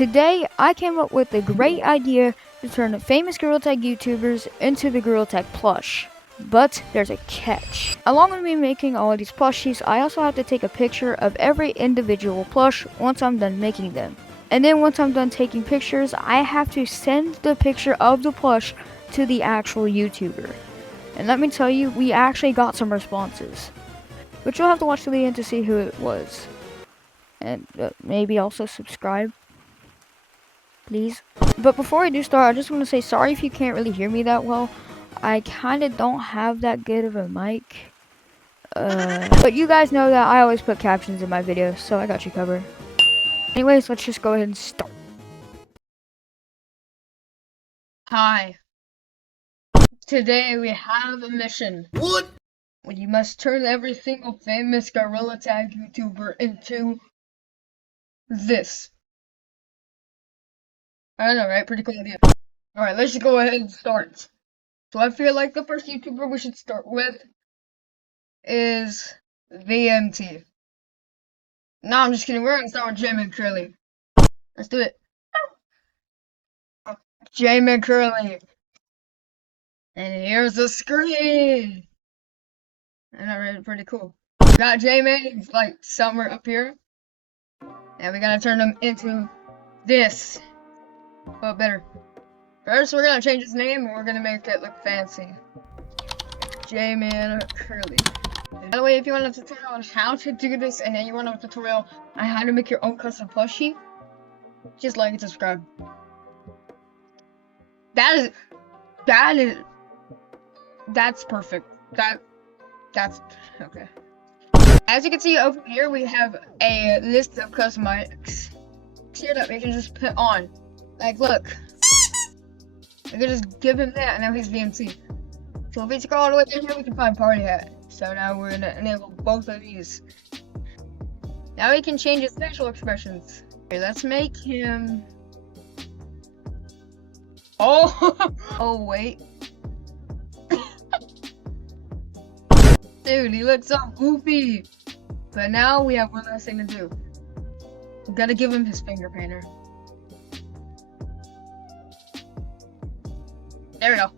Today, I came up with the great idea to turn famous Gorilla Tag YouTubers into the Gorilla Tag plush. But there's a catch. Along with me making all of these plushies, I also have to take a picture of every individual plush once I'm done making them. And then once I'm done taking pictures, I have to send the picture of the plush to the actual YouTuber. And let me tell you, we actually got some responses. But you'll have to watch to the end to see who it was. And maybe also subscribe, please. But before I do start, I just want to say sorry if you can't really hear me that well. I kind of don't have that good of a mic. But you guys know that I always put captions in my videos, so I got you covered. Anyways, let's just go ahead and start. Hi. Today we have a mission. What? You must turn every single famous Gorilla Tag YouTuber into this. I know, right? Pretty cool idea. Alright, let's just go ahead and start. So I feel like the first YouTuber we should start with is VMT. No, I'm just kidding. We're gonna start with J-Man Curly. Let's do it. J-Man Curly. And here's the screen. I know, right? Pretty cool. We got J-Man. He's like somewhere up here. And we gotta turn him into this. Well, better. First, we're gonna change his name and we're gonna make it look fancy. J-Man Curly. By the way, if you want a tutorial on how to do this and then you want a tutorial on how to make your own custom plushie, just like and subscribe. That's perfect. That's okay. As you can see over here, we have a list of custom mics here that we can just put on. Like, look. We can just give him that and now he's VMT. So if we scroll all the way down here, we can find Party Hat. So now we're gonna enable both of these. Now we can change his facial expressions. Okay, let's make him... Oh! Oh, wait. Dude, he looks so goofy. But now we have one last thing to do. We gotta give him his finger painter. There we go.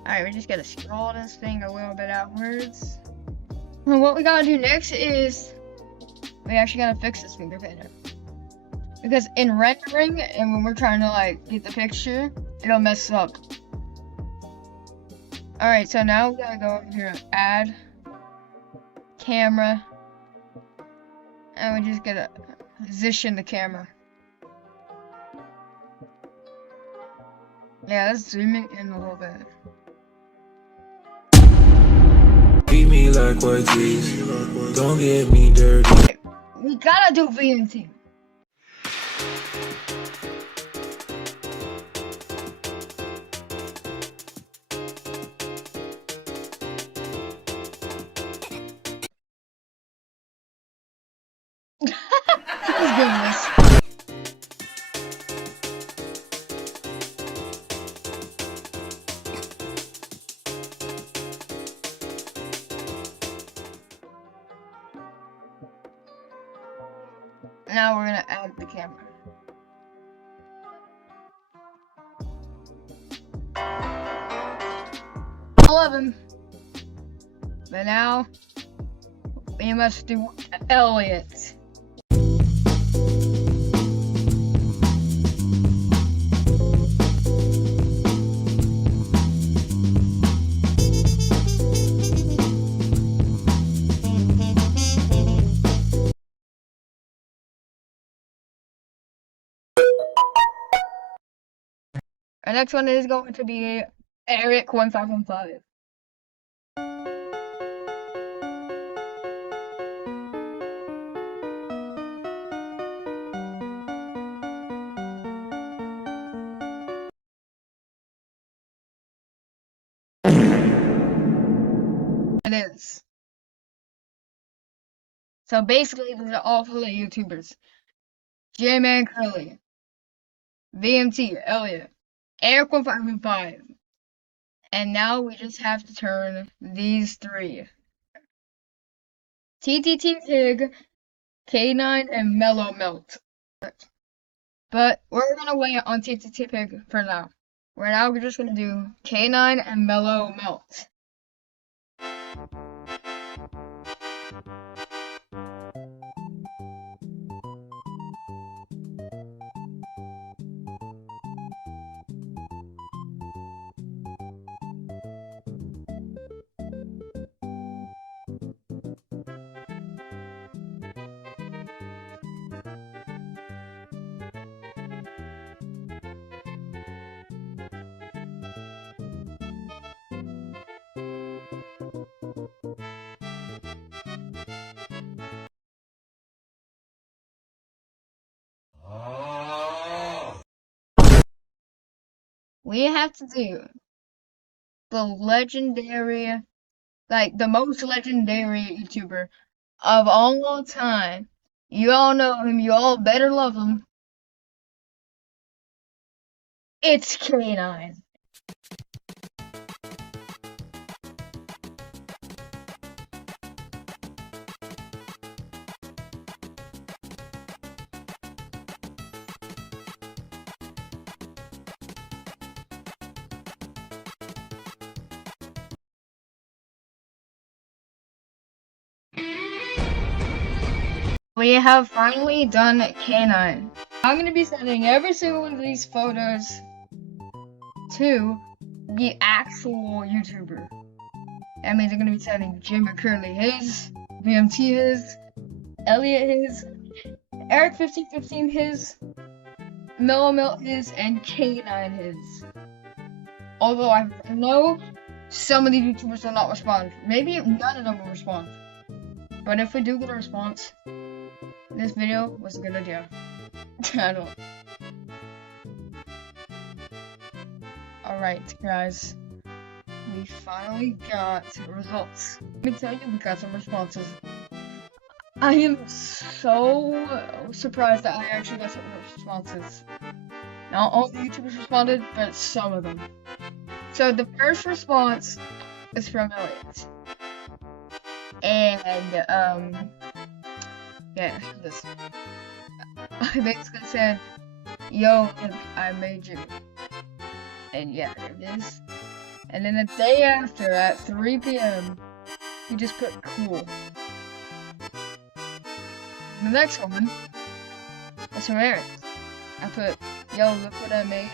Alright, we just gotta scroll this thing a little bit outwards. And what we gotta do next is we actually gotta fix this finger painter. Because in rendering and when we're trying to like get the picture, it'll mess up. Alright, so now we gotta go over here and add camera. And we just gotta position the camera. Yeah, let's zoom in a little bit. Treat me like what these, don't get me dirty. We gotta do VMT. He's doing this. Now we're gonna add the camera. I love him. But now we must do Elliot. Our next one is going to be Eric1515. It is. So basically, these are all full of YouTubers. J-Man Curly, VMT, Elliot, Eric1515. And now we just have to turn these three. TTT Tig, K9 and Mellow Melt. But we're gonna wait on TTT Pig for now. Right now we're just gonna do K9 and Mellow Melt. We have to do the legendary, like the most legendary YouTuber of all time. You all know him, you all better love him. It's K9. We have finally done K9. I'm gonna be sending every single one of these photos to the actual YouTuber. That means I'm gonna be sending Jim Curly his, VMT his, Elliot his, Eric1515 his, Mellow Melt his, and K9 his. Although I know some of these YouTubers will not respond. Maybe none of them will respond. But if we do get a response, this video was a good idea. I don't. Alright, guys. We finally got results. Let me tell you, we got some responses. I am so surprised that I actually got some responses. Not all the YouTubers responded, but some of them. So the first response is from Elliot. And, yeah, this. I basically said, yo, look, I made you. And yeah, there it is. And then the day after, at 3 p.m., he just put cool. The next one was from Eric. I put, yo, look what I made.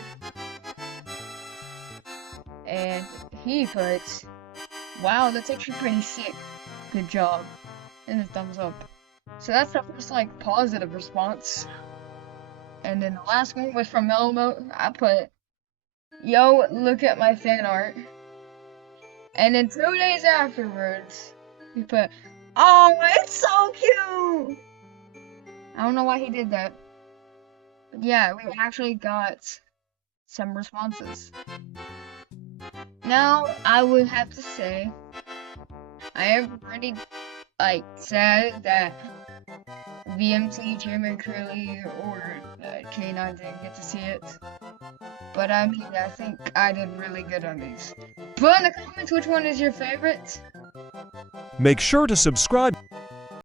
And he put, wow, that's actually pretty sick. Good job. And a thumbs up. So that's the first, like, positive response. And then the last one was from Melmo. I put, yo, look at my fan art. And then 2 days afterwards, he put, oh, it's so cute! I don't know why he did that. But yeah, we actually got some responses. Now, I would have to say, I have already, like, said that VMT, Jim and Curly, or K9 didn't get to see it. But I mean, I think I did really good on these. Put in the comments which one is your favorite. Make sure to subscribe.